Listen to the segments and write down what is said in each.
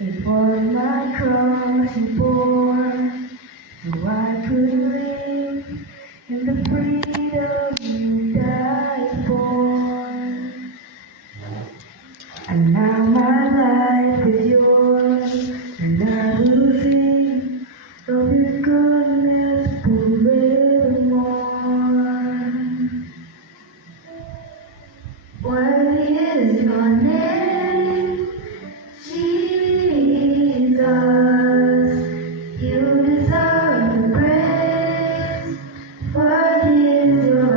It was my cross you bore, so I could live in the freedom you died for. And now my life is yours, and I will sing of your goodness forevermore. Worthy is your name, Jesus. You deserve the praise. Worthy is your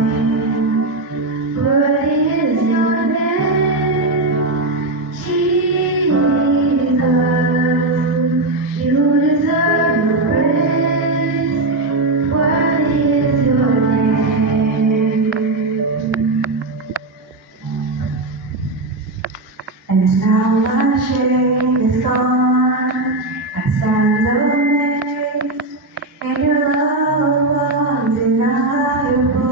name. Worthy is your name, Jesus. You deserve the praise. Worthy is your name. And now my shame is gone. I stand amazed in your love undeniable.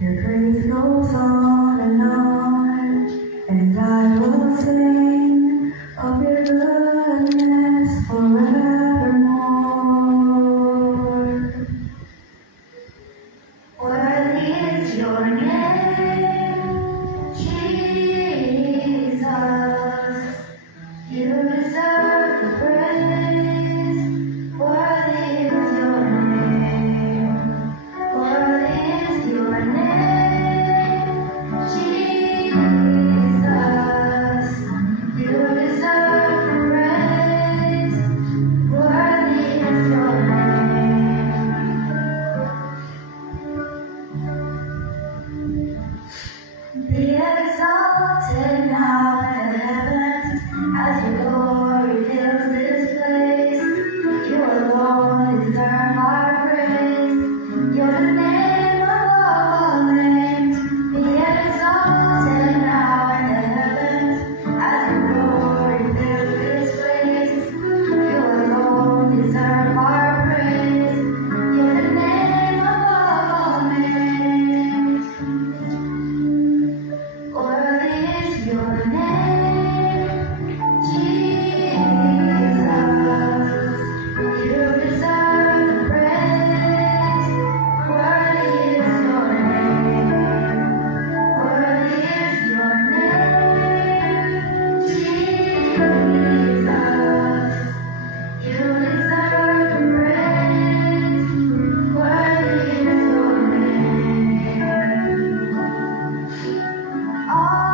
Your grace goes on, and I will sing of your goodness forevermore. Worthy is your name, Jesus. You deserve the praise. Worthy is your name. Worthy is your name, Jesus. You deserve the praise. Worthy is your name. Be exalted now in the heavens as your glory fills this place. You alone deserve our praise. You're the name above all names. Be exalted now in the heavens as your glory fills this place. You alone deserve our praise. You're the name above all names. Worthy is your name, Jesus. You deserve the praise. Worthy is your name. Worthy is your name, Jesus. You deserve the praise. Worthy is your name. All